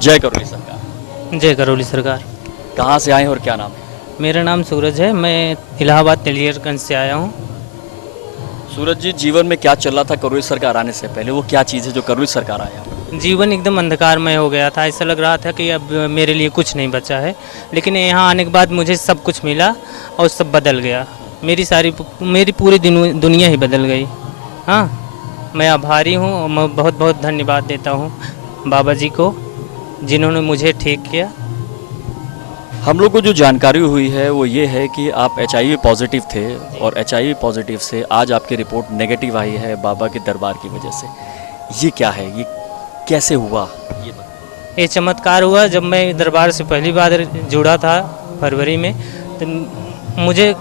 जय करौली सरकार। जय करौली सरकार। कहाँ से आए हैं और क्या नाम है? मेरा नाम सूरज है, मैं इलाहाबाद तेलियरगंज से आया हूँ। सूरज जी, जीवन में क्या चल रहा था करौली सरकार आने से पहले? वो क्या चीज़ है जो करौली सरकार आया? जीवन एकदम अंधकारमय हो गया था, ऐसा लग रहा था कि अब मेरे लिए कुछ नहीं बचा है। लेकिन यहाँ आने के बाद मुझे सब कुछ मिला और सब बदल गया। मेरी पूरी दुनिया ही बदल गई। हाँ, मैं आभारी हूँ और मैं बहुत बहुत धन्यवाद देता हूँ बाबा जी को, जिन्होंने मुझे ठीक किया। हम लोग को जो जानकारी हुई है वो ये है कि आप HIV पॉजिटिव थे और HIV पॉजिटिव से आज आपकी रिपोर्ट नेगेटिव आई है बाबा के दरबार की वजह से। ये क्या है? ये कैसे हुआ? ये चमत्कार हुआ जब मैं दरबार से पहली बार जुड़ा था फरवरी में, तो मुझे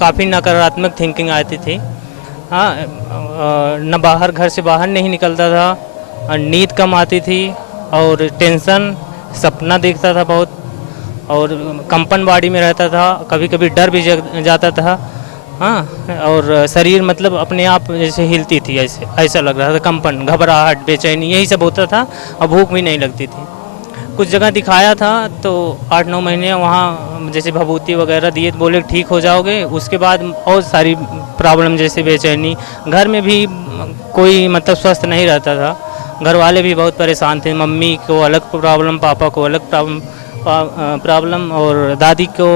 काफ़ी नकारात्मक थिंकिंग आती थी। हाँ, न घर से बाहर नहीं निकलता था, नींद कम आती थी और टेंशन, सपना देखता था बहुत, और कंपन बॉडी में रहता था, कभी कभी डर भी जाता था। हाँ, और शरीर मतलब अपने आप जैसे हिलती थी, ऐसा लग रहा था, कंपन, घबराहट, बेचैनी, यही सब होता था और भूख भी नहीं लगती थी। कुछ जगह दिखाया था तो 8-9 महीने वहाँ जैसे भभूति वगैरह दिए, बोले ठीक हो जाओगे। उसके बाद और सारी प्रॉब्लम जैसे बेचैनी, घर में भी कोई मतलब स्वस्थ नहीं रहता था, घर वाले भी बहुत परेशान थे। मम्मी को अलग प्रॉब्लम, पापा को अलग प्रॉब्लम और दादी को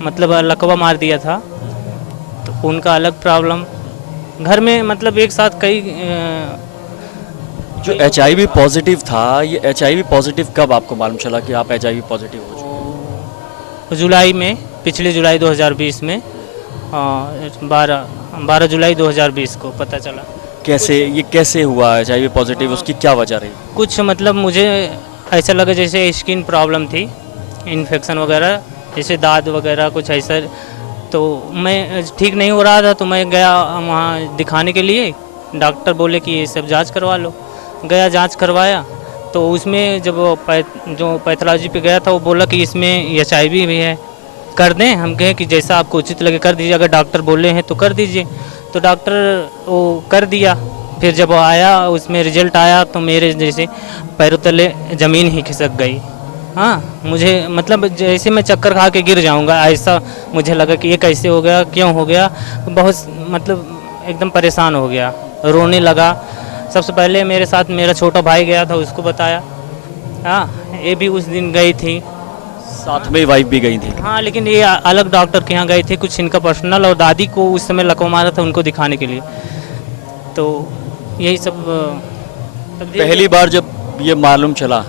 मतलब लकवा मार दिया था तो उनका अलग प्रॉब्लम। घर में मतलब एक साथ कई जो HIV पॉजिटिव था, ये HIV पॉजिटिव कब आपको मालूम चला कि आप HIV पॉजिटिव हो चुके? जुलाई में, पिछले जुलाई 2020 में, 12 जुलाई 2020 को पता चला। ये कैसे हुआ HIV पॉजिटिव? उसकी क्या वजह रही? कुछ मतलब मुझे ऐसा लगा जैसे स्किन प्रॉब्लम थी, इन्फेक्शन वगैरह, जैसे दाद वगैरह कुछ ऐसा। तो मैं ठीक नहीं हो रहा था तो मैं गया वहाँ दिखाने के लिए। डॉक्टर बोले कि ये सब जांच करवा लो। गया, जांच करवाया तो उसमें जब जो पैथोलॉजी पे गया था वो बोला कि इसमें HIV भी है, कर दें? हम कहें कि जैसा आपको उचित लगे कर दीजिए, अगर डॉक्टर बोले हैं तो कर दीजिए। तो डॉक्टर वो कर दिया। फिर जब आया उसमें रिजल्ट आया तो मेरे जैसे पैरों तले ज़मीन ही खिसक गई। हाँ, मुझे मतलब जैसे मैं चक्कर खा के गिर जाऊंगा, ऐसा मुझे लगा कि ये कैसे हो गया, क्यों हो गया। बहुत मतलब एकदम परेशान हो गया, रोने लगा। सबसे पहले मेरे साथ मेरा छोटा भाई गया था, उसको बताया। हाँ, ये भी उस दिन गई थी, साथ में वाइफ भी गई थी? हाँ, लेकिन ये अलग डॉक्टर के यहाँ गई थी, कुछ इनका पर्सनल, और दादी को उस समय लकवा मारा था उनको दिखाने के लिए। तो यही सब पहली बार जब ये मालूम चला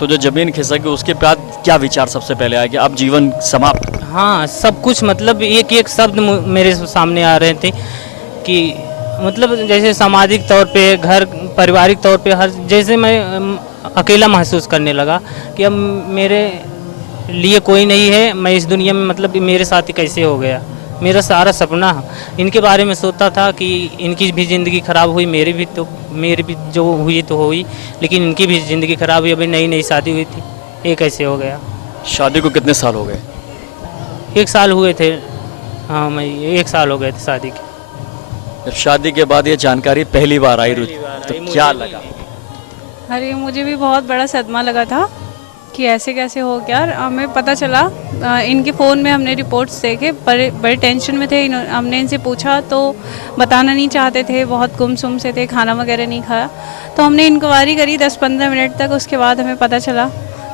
तो जो ज़मीन खिसक गई उसके बाद क्या विचार सबसे पहले आया कि अब जीवन समाप्त? हाँ, सब कुछ मतलब एक एक शब्द मेरे सामने आ रहे थे कि मतलब जैसे सामाजिक तौर पे, घर पारिवारिक तौर पे, हर जैसे मैं अकेला महसूस करने लगा कि अब मेरे लिए कोई नहीं है, मैं इस दुनिया में मतलब मेरे साथ ही कैसे हो गया। मेरा सारा सपना इनके बारे में सोचता था कि इनकी भी ज़िंदगी ख़राब हुई, मेरी भी जो हुई तो हुई, लेकिन इनकी भी ज़िंदगी ख़राब हुई। अभी नई नई शादी हुई थी, ये कैसे हो गया? शादी को कितने साल हो गए? 1 साल हुए थे। हाँ, मैं 1 साल हो गए थे शादी के। जब शादी के बाद ये जानकारी पहली बार आई तो क्या लगा? अरे, मुझे भी बहुत बड़ा सदमा लगा था कि ऐसे कैसे हो गया। हमें पता चला, इनके फ़ोन में हमने रिपोर्ट्स देखे, बड़े टेंशन में थे। हमने इनसे पूछा तो बताना नहीं चाहते थे, बहुत गुमसुम से थे, खाना वगैरह नहीं खाया। तो हमने इंक्वायरी करी 10-15 मिनट तक, उसके बाद हमें पता चला।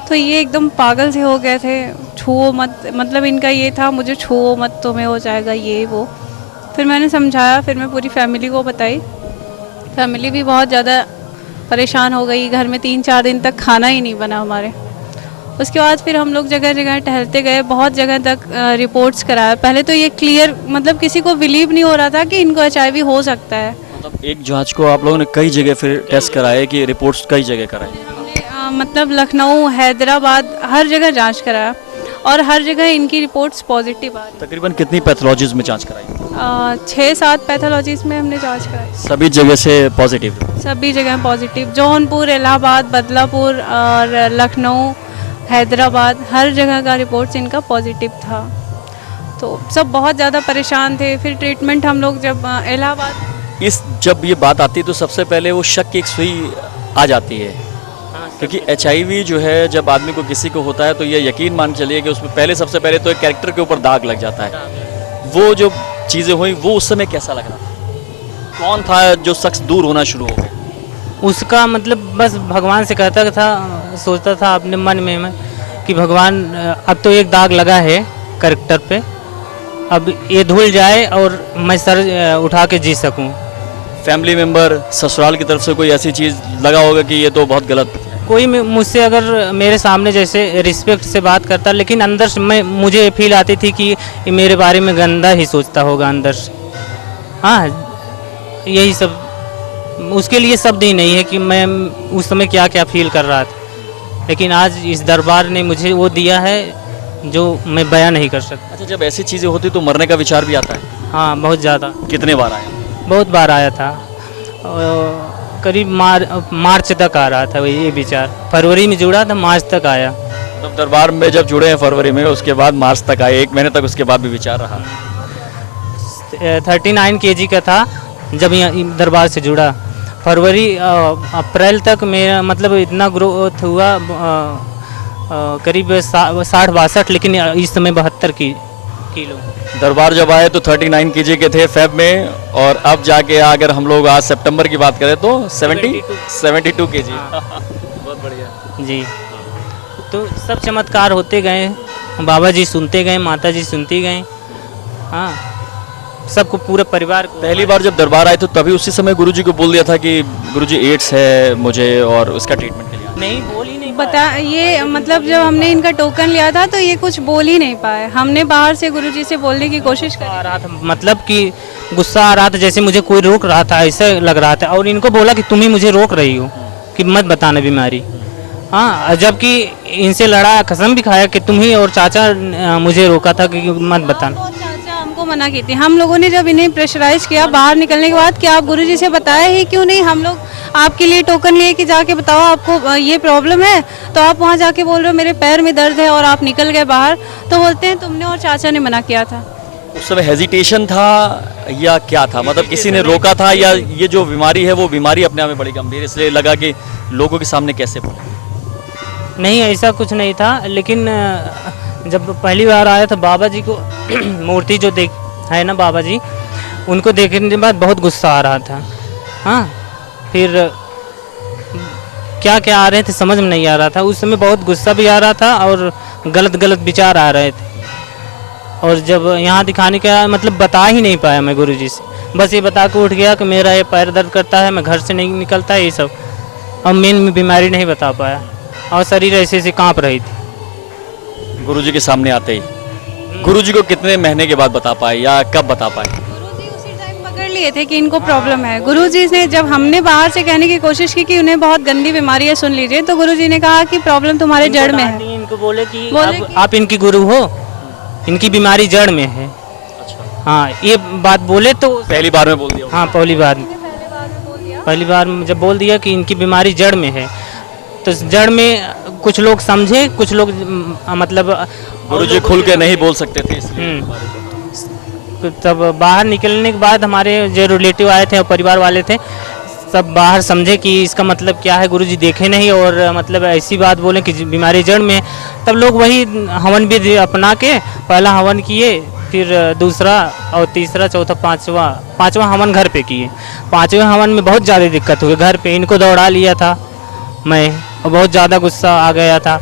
तो ये एकदम पागल से हो गए थे, छुओ मत, मतलब इनका ये था मुझे छुओ मत, तुम्हें हो जाएगा ये वो। फिर मैंने समझाया, फिर मैं पूरी फैमिली को बताई। फैमिली भी बहुत ज़्यादा परेशान हो गई, घर में 3-4 दिन तक खाना ही नहीं बना हमारे। उसके बाद फिर हम लोग जगह जगह टहलते गए, बहुत जगह तक रिपोर्ट्स कराया। पहले तो ये क्लियर मतलब किसी को बिलीव नहीं हो रहा था कि इनको HIV हो सकता है। मतलब एक जांच को आप लोगों ने कई जगह फिर टेस्ट कराए कि रिपोर्ट्स कई जगह कराई? हमने मतलब लखनऊ, हैदराबाद, हर जगह जांच कराया और हर जगह इनकी रिपोर्ट्स पॉजिटिव आ रही। तकरीबन कितनी पैथोलॉजीज में जांच कराई? 6-7 पैथोलॉजीज में हमने जांच कराई। सभी जगह से पॉजिटिव? सभी जगह पॉजिटिव, जौनपुर, इलाहाबाद, बदलापुर और लखनऊ, हैदराबाद, हर जगह का रिपोर्ट्स इनका पॉजिटिव था। तो सब बहुत ज़्यादा परेशान थे। फिर ट्रीटमेंट हम लोग जब इलाहाबाद, जब ये बात आती है तो सबसे पहले वो शक की एक सुई आ जाती है। क्योंकि HIV जो है जब आदमी को किसी को होता है तो ये यकीन मान के चलिए कि उसमें पहले सबसे पहले तो एक कैरेक्टर के ऊपर दाग लग जाता है। वो जो चीज़ें हुई वो उस समय कैसा लग रहा था? कौन था जो शख्स दूर होना शुरू हो गया? उसका मतलब बस भगवान से कहता था, सोचता था अपने मन में मैं कि भगवान अब तो एक दाग लगा है कैरेक्टर पे, अब ये धुल जाए और मैं सर उठा के जी सकूं। फैमिली मेंबर ससुराल की तरफ से कोई ऐसी चीज़ लगा होगा कि ये तो बहुत गलत है? कोई मुझसे अगर मेरे सामने जैसे रिस्पेक्ट से बात करता, लेकिन अंदर से मुझे फील आती थी कि ये मेरे बारे में गंदा ही सोचता होगा अंदर से। हाँ, यही सब, उसके लिए शब्द ही नहीं है कि मैं उस समय क्या क्या फील कर रहा था। लेकिन आज इस दरबार ने मुझे वो दिया है जो मैं बयां नहीं कर सकता। अच्छा, जब ऐसी चीज़ें होती तो मरने का विचार भी आता है? हाँ, बहुत ज़्यादा, कितने बार आया? बहुत बार आया था। करीब मार्च तक आ रहा था ये विचार। फरवरी में जुड़ा था, मार्च तक आया। तब दरबार में जब जुड़े हैं फरवरी में, उसके बाद मार्च तक आए, 1 महीने तक उसके बाद भी विचार रहा? 39 kg का था जब यहाँ दरबार से जुड़ा। फरवरी अप्रैल तक मेरा मतलब इतना ग्रोथ हुआ, करीब 60-62, लेकिन इस समय 72 किलो। दरबार जब आए तो 39 kg के थे फेब में, और अब जाके अगर हम लोग आज सितंबर की बात करें तो 72 kg। बहुत बढ़िया जी। तो सब चमत्कार होते गए, बाबा जी सुनते गए, माता जी सुनती गए। हाँ, सबको, पूरे परिवार को। पहली बार जब दरबार आए तो तभी उसी समय गुरुजी को बोल दिया था कि गुरुजी एड्स है मुझे और उसका ट्रीटमेंट के लिए? नहीं, बोल ही नहीं बता ये मतलब जब हमने इनका टोकन लिया था तो ये कुछ बोल ही नहीं पाए। हमने बाहर से गुरुजी से बोलने की कोशिश आ करी। रहा था, मतलब कि गुस्सा आ रहा था, जैसे मुझे कोई रोक रहा था ऐसा लग रहा था। और इनको बोला कि तुम ही मुझे रोक रही हो कि मत बताना बीमारी। हाँ, जबकि इनसे लड़ा, कसम भी खाया कि तुम ही और चाचा मुझे रोका था कि मत बताना। और चाचा हमको मना की थी। हम लोगों ने जब इन्हें प्रेशराइज किया बाहर निकलने के बाद कि आप गुरुजी से बताया ही क्यों नहीं, हम लोग आपके लिए टोकन लिए कि जाके बताओ आपको ये प्रॉब्लम है, तो आप वहाँ जाके बोल रहे हो मेरे पैर में दर्द है और आप निकल गए बाहर। तो बोलते हैं तुमने और चाचा ने मना किया था। उस समय हेजिटेशन था या क्या था? मतलब किसी ने रोका था या ये जो बीमारी है वो बीमारी अपने आप में बड़ी गंभीर, इसलिए लगा कि लोगों के सामने कैसे बोले? नहीं, ऐसा कुछ नहीं था। लेकिन जब पहली बार आया था बाबा जी को मूर्ति जो देख है ना बाबा जी, उनको देखने के बाद बहुत गुस्सा आ रहा था। हाँ, फिर क्या क्या आ रहे थे समझ में नहीं आ रहा था। उस समय बहुत गुस्सा भी आ रहा था और गलत गलत विचार आ रहे थे। और जब यहाँ दिखाने का मतलब बता ही नहीं पाया मैं गुरुजी से, बस ये बता के उठ गया कि मेरा ये पैर दर्द करता है, मैं घर से नहीं निकलता है, ये सब। और मेन बीमारी नहीं बता पाया और शरीर ऐसे ऐसे काँप रही थी। गुरुजी के सामने आते ही गुरुजी को कितने महीने के बाद बता पाए या कब बता पाए? गुरुजी उसी टाइम पकड़ लिए थे कि इनको प्रॉब्लम है। गुरुजी ने जब हमने बाहर से कहने की कोशिश की कि उन्हें बहुत गंदी बीमारी है, सुन लीजिए, तो गुरुजी ने कहा कि प्रॉब्लम तुम्हारे जड़ में है। इनको बोले कि आप इनकी गुरु हो, इनकी बीमारी जड़ में है। हाँ, ये बात बोले तो पहली बार में बोल दिया? हाँ, पहली बार में जब बोल दिया कि इनकी बीमारी जड़ में है, तो जड़ में कुछ लोग समझे, कुछ लोग मतलब गुरुजी खुल के नहीं बोल सकते थे इसलिए। तब बाहर निकलने के बाद हमारे जो रिलेटिव आए थे और परिवार वाले थे, सब बाहर समझे कि इसका मतलब क्या है, गुरुजी देखे नहीं और मतलब ऐसी बात बोले कि बीमारी जड़ में। तब लोग वही हवन विधि अपना के पहला हवन किए, फिर दूसरा और तीसरा चौथा पांचवा हवन घर पे किए। 5वें हवन में बहुत ज़्यादा दिक्कत हुई घर पे। इनको दौड़ा लिया था मैं और बहुत ज़्यादा गुस्सा आ गया था।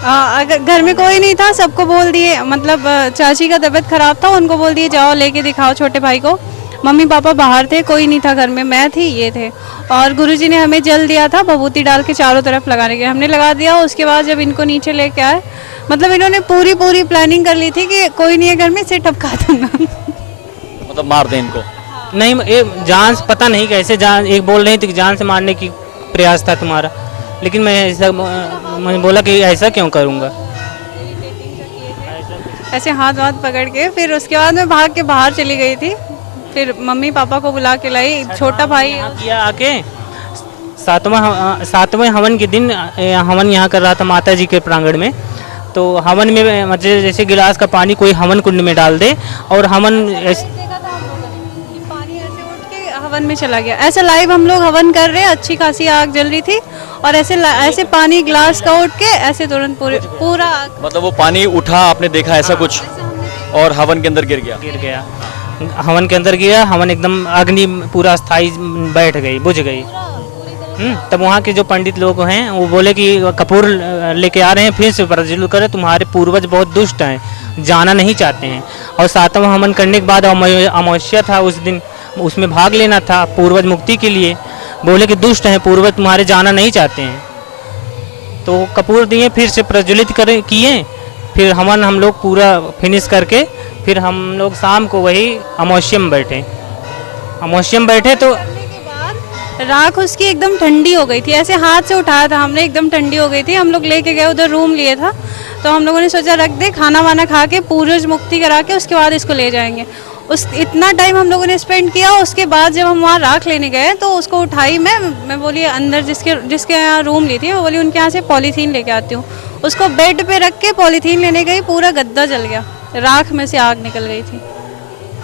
अगर घर में कोई नहीं था, सबको बोल दिए, मतलब चाची का तबीयत खराब था, उनको बोल दिए जाओ लेके दिखाओ छोटे भाई को। मम्मी पापा बाहर थे, कोई नहीं था घर में, मैं थी, ये थे। और गुरुजी ने हमें जल दिया था भभूति डाल के चारों तरफ लगाने के, हमने लगा दिया। उसके बाद जब इनको नीचे लेके आए, मतलब इन्होंने पूरी प्लानिंग कर ली थी कि कोई नहीं है घर में, इसे टपका दूंगा। मतलब मार दें इनको? नहीं, ये जान से पता नहीं कैसे जान, एक बोल रही थी कि जान से मारने की प्रयास था तुम्हारा, लेकिन मैंने बोला कि ऐसा क्यों करूँगा। ऐसे हाथ पकड़ के फिर उसके बाद मैं भाग के बाहर चली गई थी। फिर मम्मी पापा को बुला के लाई, छोटा भाई किया आके। 7वें हवन के दिन हवन यहाँ कर रहा था माता जी के प्रांगण में। तो हवन में मतलब जैसे गिलास का पानी कोई हवन कुंड में डाल दे और हवन देखा था हम लोगों ने कि पानी ऐसे उठ के हवन हवन में चला गया। ऐसा लाइव हम लोग हवन कर रहे हैं, अच्छी खासी आग जल रही थी और ऐसे पानी ग्लास का उठ के ऐसे तुरंत पूरा आग मतलब वो पानी उठा, आपने देखा ऐसा कुछ, और हवन के अंदर गिर गया। हवन के अंदर गया, हवन एकदम अग्नि पूरा स्थायी बैठ गई, बुझ गई। तब वहाँ के जो पंडित लोग हैं वो बोले कि कपूर लेके आ रहे हैं, फिर से प्रज्वलित करें, तुम्हारे पूर्वज बहुत दुष्ट हैं, जाना नहीं चाहते हैं। और सातवां हवन करने के बाद अमावस्या था उस दिन, उसमें भाग लेना था पूर्वज मुक्ति के लिए। बोले कि दुष्ट हैं पूर्वज, तुम्हारे जाना नहीं चाहते हैं। तो कपूर दिए, फिर से प्रज्वलित किए, फिर हवन हम लोग पूरा फिनिश करके फिर हम लोग शाम को वही अमावस्या में बैठे। तो राख उसकी एकदम ठंडी हो गई थी, ऐसे हाथ से उठाया था हमने, एकदम ठंडी हो गई थी। हम लोग लेके गए, उधर रूम लिए था, तो हम लोगों ने सोचा रख दे, खाना वाना खा के पूर्वज मुक्ति करा के उसके बाद इसको ले जाएंगे। इतना टाइम हम लोगों ने स्पेंड किया। उसके बाद जब हम वहाँ राख लेने गए तो उसको उठाई मैं बोली अंदर जिसके यहाँ रूम ली थी, वो बोली उनके यहाँ से पॉलीथीन लेके आती हूँ। उसको बेड पे रख के पॉलीथीन लेने गई, पूरा गद्दा जल गया, राख में से आग निकल गई थी।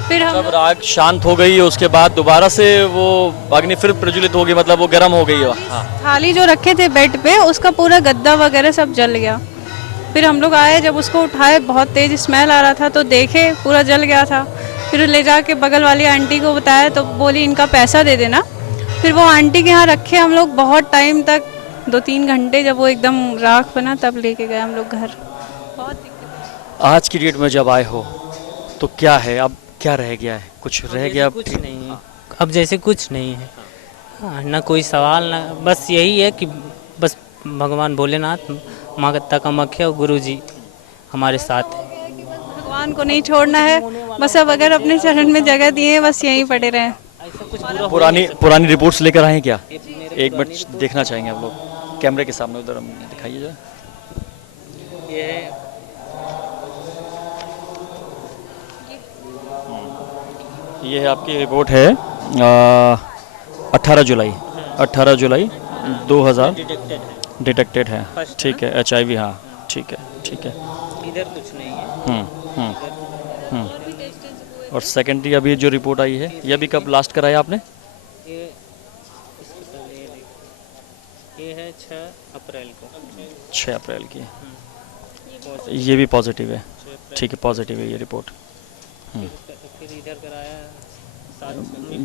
फिर हम जब राख शांत हो गई उसके बाद दोबारा से वो अग्नि फिर प्रज्वलित हो गई, मतलब वो गर्म हो गई। हाँ। थाली जो रखे थे बेड पे उसका पूरा गद्दा वगैरह सब जल गया। फिर हम लोग आए, जब उसको उठाए बहुत तेज स्मेल आ रहा था तो देखे पूरा जल गया था। फिर ले जाके बगल वाली आंटी को बताया तो बोली इनका पैसा दे देना। फिर वो आंटी के यहाँ रखे हम लोग बहुत टाइम तक, 2-3 घंटे, जब वो एकदम राख बना तब लेके गए हम लोग घर। बहुत दिक्कत। आज की डेट में जब आए हो तो क्या है, अब क्या रह गया है? कुछ रह गया? कुछ नहीं है अब, जैसे कुछ नहीं है। हाँ, ना कोई सवाल, ना बस यही है कि बस भगवान भोलेनाथ, माता कामाख्या और गुरु जी हमारे साथ है। भगवान को नहीं छोड़ना है बस, अब अगर अपने चरण में जगह दिए बस यहीं पड़े रहें। ऐसा कुछ बुरा पुरानी रिपोर्ट्स लेकर आए हैं क्या? एक मिनट देखना चाहेंगे आप लोग कैमरे के सामने, उधर हम दिखाइए जरा। ये है आपकी रिपोर्ट है 18 जुलाई 2000 डिटेक्टेड है। ठीक है, HIV। हाँ ठीक है। इधर कुछ नहीं है। और सेकेंडरी अभी जो रिपोर्ट आई है, ये अभी कब लास्ट कराया आपने? ये इसके पहले ये है 6 अप्रैल को। 6 अप्रैल की। ये भी पॉजिटिव है। ठीक है, पॉजिटिव है ये रिपोर्ट। फिर इधर कराया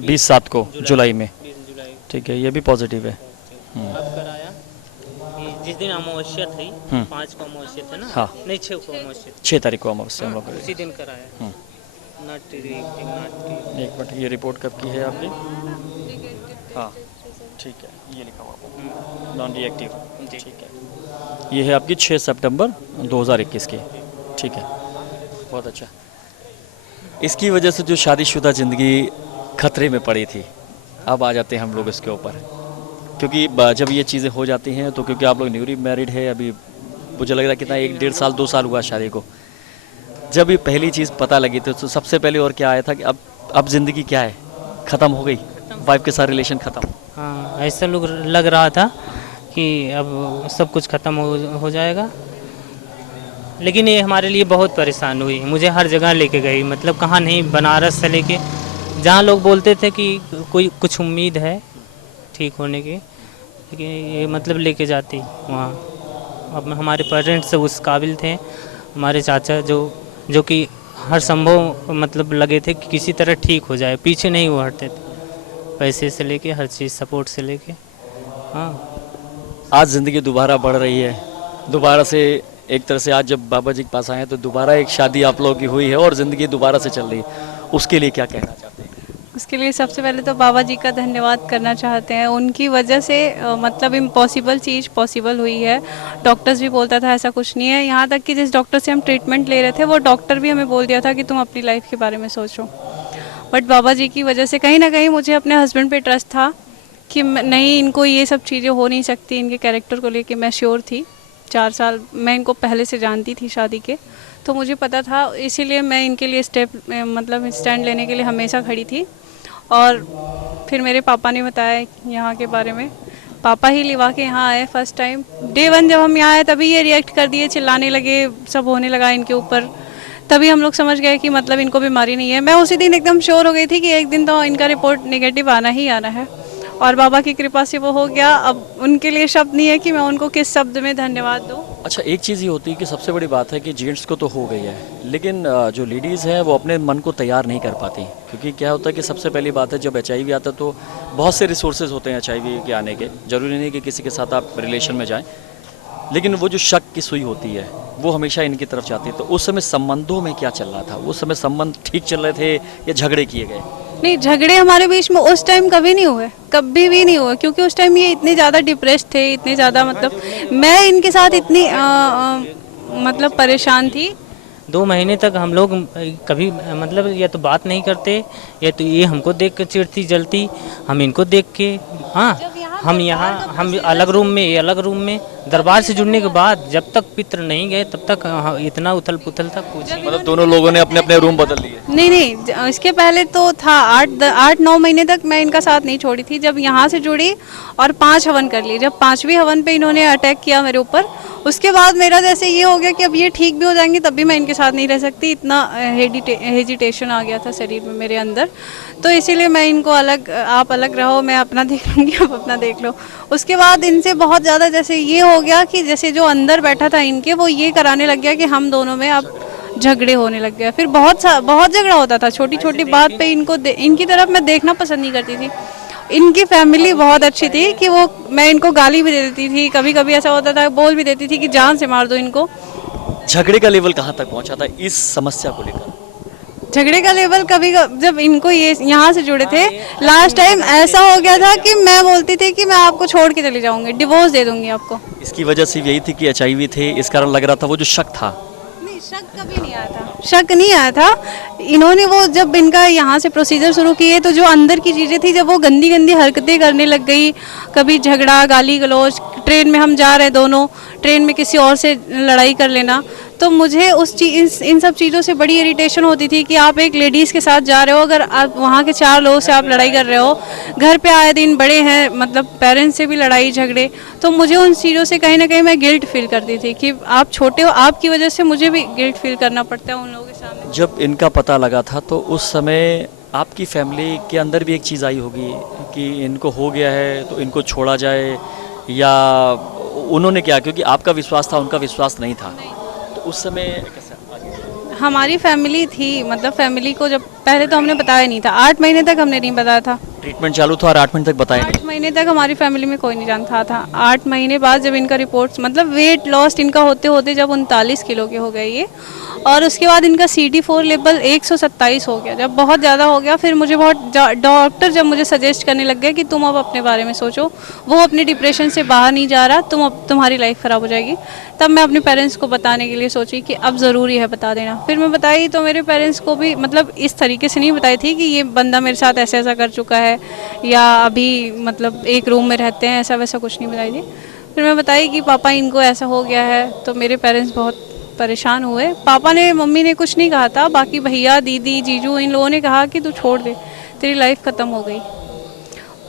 20/7 को, जुलाई में। 20 जुलाई। ठीक है, ये भी पॉजिटिव है। अब कराया ये जिस दिन अमावस्या थी, 5 को अमावस्या था ना। हाँ। नहीं, 6 को अमावस्या थी। 6 तारीख को अमावस्या हम लोग उसी दिन कराया। नॉट एक मिनट, ये रिपोर्ट कब की है आपकी? हाँ ठीक है, ये लिखा हुआ नॉन रिएक्टिव। ठीक है, ये है आपकी 6 सितंबर 2021 की। ठीक है, बहुत अच्छा। इसकी वजह से जो शादीशुदा ज़िंदगी खतरे में पड़ी थी, अब आ जाते हैं हम लोग इसके ऊपर, क्योंकि जब ये चीज़ें हो जाती हैं तो क्योंकि आप लोग न्यूली मैरिड है, अभी मुझे लग रहा है कितना 1-1.5 साल 2 साल हुआ शादी को। जब ये पहली चीज़ पता लगी तो सबसे पहले और क्या आया था कि अब ज़िंदगी क्या है, ख़त्म हो गई, वाइफ के साथ रिलेशन ख़त्म। हाँ, ऐसा लग रहा था कि अब सब कुछ ख़त्म हो जाएगा। लेकिन ये हमारे लिए बहुत परेशान हुई, मुझे हर जगह लेके गई, मतलब कहाँ नहीं, बनारस से लेके जहाँ लोग बोलते थे कि कोई कुछ उम्मीद है ठीक होने की, लेकिन ये मतलब लेके जाती वहाँ। अब हमारे पेरेंट्स उस काबिल थे, हमारे चाचा जो कि हर संभव मतलब लगे थे कि किसी तरह ठीक हो जाए, पीछे नहीं वो हटते थे, पैसे से लेके हर चीज़, सपोर्ट से लेके। हाँ, आज ज़िंदगी दोबारा बढ़ रही है, दोबारा से एक तरह से आज जब बाबा जी के पास आए हैं तो दोबारा एक शादी आप लोगों की हुई है और ज़िंदगी दोबारा से चल रही है, उसके लिए क्या कहना चाहते हैं? उसके लिए सबसे पहले तो बाबा जी का धन्यवाद करना चाहते हैं। उनकी वजह से मतलब इम्पॉसिबल चीज़ पॉसिबल हुई है। डॉक्टर्स भी बोलता था ऐसा कुछ नहीं है, यहाँ तक कि जिस डॉक्टर से हम ट्रीटमेंट ले रहे थे वो डॉक्टर भी हमें बोल दिया था कि तुम अपनी लाइफ के बारे में सोचो। बट बाबा जी की वजह से कहीं ना कहीं मुझे अपने हस्बैंड पे ट्रस्ट था कि नहीं, इनको ये सब चीज़ें हो नहीं सकती। इनके कैरेक्टर को लेके मैं श्योर थी। 4 साल मैं इनको पहले से जानती थी शादी के, तो मुझे पता था, इसीलिए मैं इनके लिए मतलब स्टैंड लेने के लिए हमेशा खड़ी थी। और फिर मेरे पापा ने बताया यहाँ के बारे में, पापा ही लिवा के यहाँ आए फर्स्ट टाइम। Day 1 जब हम यहाँ आए तभी ये रिएक्ट कर दिए, चिल्लाने लगे, सब होने लगा इनके ऊपर। तभी हम लोग समझ गए कि मतलब इनको बीमारी नहीं है। मैं उसी दिन एकदम श्योर हो गई थी कि एक दिन तो इनका रिपोर्ट नेगेटिव आना ही आना है, और बाबा की कृपा से वो हो गया। अब उनके लिए शब्द नहीं है कि मैं उनको किस शब्द में धन्यवाद दूँ। अच्छा, एक चीज़ ये होती है कि सबसे बड़ी बात है कि जेंट्स को तो हो गई है, लेकिन जो लेडीज़ हैं वो अपने मन को तैयार नहीं कर पाती, क्योंकि क्या होता है कि सबसे पहली बात है जब HIV आता है तो बहुत से रिसोर्सेज होते हैं HIV के आने के। ज़रूरी नहीं कि किसी के साथ आप रिलेशन में जाएं, लेकिन वो जो शक की सुई होती है वो हमेशा इनकी तरफ जाती है। तो उस समय संबंधों में क्या चल रहा था? उस समय संबंध ठीक चल रहे थे या झगड़े किए गए? नहीं, झगड़े हमारे बीच में उस टाइम कभी नहीं हुए, कभी भी नहीं हुए, क्योंकि उस टाइम ये इतने ज़्यादा डिप्रेस थे, इतने ज़्यादा मतलब मैं इनके साथ इतनी मतलब परेशान थी। 2 महीने तक हम लोग कभी मतलब या तो बात नहीं करते, या तो ये हमको देख कर चिढ़ती जलती, हम इनको देख के। हाँ, हम अलग रूम में, ये अलग रूम में। दरबार से जुड़ने के बाद जब तक पितर नहीं गए तब तक इतना उथल पुथल था कुछ। मतलब दोनों लोगों ने अपने अपने रूम बदल लिए? नहीं, इसके पहले तो था 8-9 महीने तक मैं इनका साथ नहीं छोड़ी थी। जब यहाँ से जुड़ी और 5 हवन कर लिए, जब 5वीं हवन पे इन्होंने अटैक किया मेरे ऊपर, उसके बाद मेरा जैसे ये हो गया कि अब ये ठीक भी हो जाएंगे तब भी मैं इनके साथ नहीं रह सकती। इतना हेजिटेशन आ गया था शरीर में मेरे अंदर, तो इसीलिए मैं इनको अलग, आप अलग रहो, मैं अपना देख लूँगी, आप अपना देख लो। उसके बाद इनसे बहुत ज़्यादा जैसे ये हो गया कि जैसे जो अंदर बैठा था इनके, वो ये कराने लग गया कि हम दोनों में अब झगड़े होने लग गया। फिर बहुत झगड़ा होता था, छोटी छोटी बात पे इनकी तरफ मैं देखना पसंद नहीं करती थी। इनकी फैमिली बहुत अच्छी थी कि वो, मैं इनको गाली भी दे देती थी, कभी कभी ऐसा होता था बोल भी देती थी कि जान से मार दो इनको। झगड़े का लेवल कहाँ तक पहुँचा था इस समस्या को लेकर? झगड़े का लेवल जब इनको ये यहाँ से जुड़े थे, लास्ट टाइम ऐसा हो गया था कि मैं बोलती थी कि मैं आपको छोड़ के चली जाऊंगी, डिवोर्स दे दूंगी आपको। इसकी वजह सिर्फ यही थी कि HIV थे, इस कारण लग रहा था? वो जो शक था? नहीं, शक कभी नहीं आया था, शक नहीं आया था। इन्होंने वो जब इनका यहाँ से प्रोसीजर शुरू किए तो जो अंदर की चीज़ें थी, जब वो गंदी गंदी हरकतें करने लग गई, कभी झगड़ा, गाली गलौज, ट्रेन में हम जा रहे दोनों, ट्रेन में किसी और से लड़ाई कर लेना, तो मुझे इन सब चीज़ों से बड़ी इरिटेशन होती थी कि आप एक लेडीज़ के साथ जा रहे हो, अगर आप वहाँ के 4 लोगों से आप लड़ाई कर रहे हो, घर पे आए दिन बड़े हैं, मतलब पेरेंट्स से भी लड़ाई झगड़े, तो मुझे उन चीज़ों से कहीं ना कहीं मैं गिल्ट फील करती थी कि आप छोटे हो, आपकी वजह से मुझे भी गिल्ट फील करना पड़ता है उन लोगों के सामने। जब इनका पता लगा था तो उस समय आपकी फैमिली के अंदर भी एक चीज़ आई होगी कि इनको हो गया है तो इनको छोड़ा जाए, या उन्होंने क्या, क्योंकि आपका विश्वास था, उनका विश्वास नहीं था, तो उस समय कैसे आगे? हमारी फैमिली थी, मतलब फैमिली को जब पहले तो हमने बताया नहीं था, 8 महीने तक हमने नहीं बताया था। ट्रीटमेंट चालू था और 8 महीने तक बताया 8 महीने तक हमारी फैमिली में कोई नहीं जानता था। 8 महीने बाद जब इनका रिपोर्ट्स, मतलब वेट लॉस इनका होते होते जब 39 किलो के हो गए ये, और उसके बाद इनका CD4 लेवल 127 हो गया। जब बहुत ज़्यादा हो गया, फिर मुझे बहुत डॉक्टर जब मुझे सजेस्ट करने लग गए कि तुम अब अपने बारे में सोचो, वो अपने डिप्रेशन से बाहर नहीं जा रहा, अब तुम्हारी लाइफ ख़राब हो जाएगी। तब मैं अपने पेरेंट्स को बताने के लिए सोची कि अब ज़रूरी है बता देना। फिर मैं बताई तो मेरे पेरेंट्स को भी, मतलब इस तरीके से नहीं बताई थी कि ये बंदा मेरे साथ ऐसा ऐसा कर चुका है या अभी मतलब एक रूम में रहते हैं, ऐसा वैसा कुछ नहीं बताई थी। फिर मैं बताई कि पापा इनको ऐसा हो गया है, तो मेरे पेरेंट्स बहुत परेशान हुए। पापा ने, मम्मी ने कुछ नहीं कहा था, बाकी भैया, दीदी, जीजू, इन लोगों ने कहा कि तू छोड़ दे, तेरी लाइफ ख़त्म हो गई।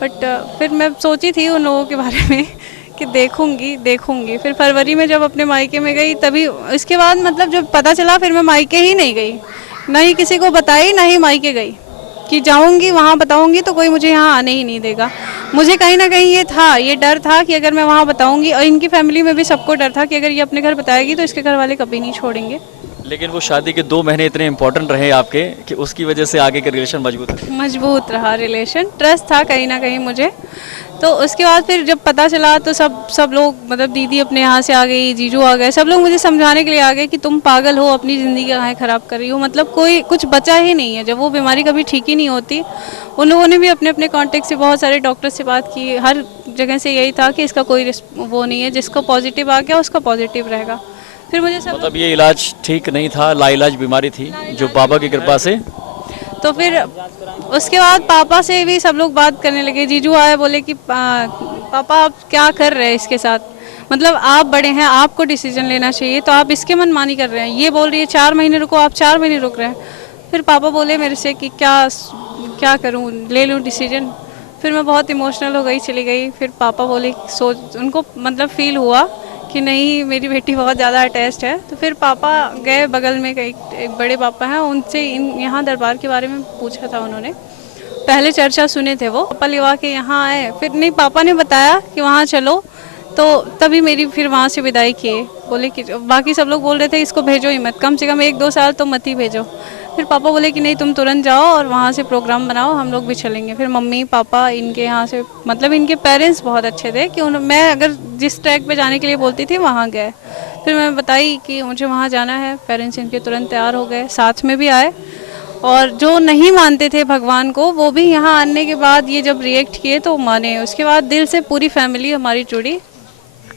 बट फिर मैं सोची थी उन लोगों के बारे में कि देखूंगी। फिर फरवरी में जब अपने मायके में गई, तभी इसके बाद मतलब जब पता चला, फिर मैं मायके ही नहीं गई, ना ही किसी को बताई, ना ही मायके गई कि जाऊंगी वहाँ बताऊंगी तो कोई मुझे यहाँ आने ही नहीं देगा। मुझे कहीं ना कहीं ये डर था कि अगर मैं वहाँ बताऊंगी, और इनकी फैमिली में भी सबको डर था कि अगर ये अपने घर बताएगी तो इसके घर वाले कभी नहीं छोड़ेंगे। लेकिन वो शादी के 2 महीने इतने इम्पोर्टेंट रहे आपके कि उसकी वजह से आगे का रिलेशन मजबूत रहा रिलेशन, ट्रस्ट था कहीं ना कहीं मुझे। तो उसके बाद फिर जब पता चला तो सब लोग, मतलब दीदी अपने यहाँ से आ गई, जीजू आ गए, सब लोग मुझे समझाने के लिए आ गए कि तुम पागल हो, अपनी ज़िंदगी कहाँ ख़राब कर रही हो, मतलब कोई कुछ बचा ही नहीं है। जब वो बीमारी कभी ठीक ही नहीं होती, उन लोगों ने भी अपने अपने कॉन्टेक्ट से बहुत सारे डॉक्टर से बात की, हर जगह से यही था कि इसका कोई वो नहीं है, जिसका पॉजिटिव आ गया उसका पॉजिटिव रहेगा। फिर मुझे सब, मतलब ये इलाज ठीक नहीं था, लाइलाज बीमारी थी जो बाबा की कृपा से। तो फिर उसके बाद पापा से भी सब लोग बात करने लगे। जीजू आए, बोले कि पापा आप क्या कर रहे हैं इसके साथ, मतलब आप बड़े हैं, आपको डिसीजन लेना चाहिए, तो आप इसके मनमानी कर रहे हैं। ये बोल रही है 4 महीने रुको, आप 4 महीने रुक रहे हैं। फिर पापा बोले मेरे से कि क्या करूं, ले लूं डिसीजन। फिर मैं बहुत इमोशनल हो गई, चली गई। फिर पापा बोले, सोच, उनको मतलब फील हुआ कि नहीं मेरी बेटी बहुत ज़्यादा अटैच्ड है। तो फिर पापा गए, बगल में एक बड़े पापा हैं, उनसे यहाँ दरबार के बारे में पूछा था उन्होंने। पहले चर्चा सुने थे वो, पापा लिवा के यहाँ आए, फिर नहीं पापा ने बताया कि वहाँ चलो, तो तभी मेरी फिर वहाँ से विदाई किए। बोले कि बाकी सब लोग बोल रहे थे इसको भेजो ही मत, कम से कम 1-2 साल तो मत ही भेजो। फिर पापा बोले कि नहीं तुम तुरंत जाओ और वहाँ से प्रोग्राम बनाओ, हम लोग भी चलेंगे। फिर मम्मी पापा इनके यहाँ से, मतलब इनके पेरेंट्स बहुत अच्छे थे कि मैं अगर जिस ट्रैक पे जाने के लिए बोलती थी वहाँ गए। फिर मैं बताई कि मुझे वहाँ जाना है, पेरेंट्स इनके तुरंत तैयार हो गए, साथ में भी आए। और जो नहीं मानते थे भगवान को वो भी यहाँ आने के बाद ये जब रिएक्ट किए तो माने। उसके बाद दिल से पूरी फैमिली हमारी जुड़ी,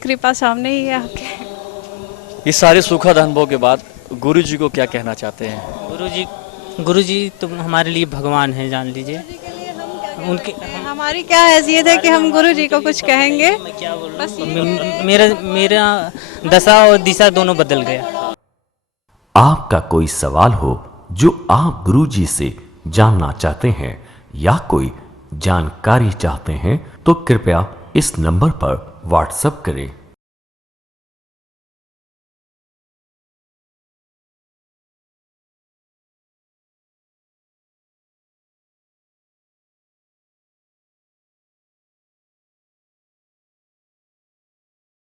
कृपा सामने ही है आपके। इस सारे सुखद अनुभव के बाद गुरु जी को क्या कहना चाहते हैं? गुरुजी तो हमारे लिए भगवान है, जान लीजिए। उनके हमारी क्या हैसियत है कि हम गुरु जी को कुछ कहेंगे? मैं क्या बोल रहा हूँ, मेरा दशा और दिशा दोनों बदल गया। आपका कोई सवाल हो जो आप गुरुजी से जानना चाहते हैं या कोई जानकारी चाहते हैं तो कृपया इस नंबर पर व्हाट्सएप करें।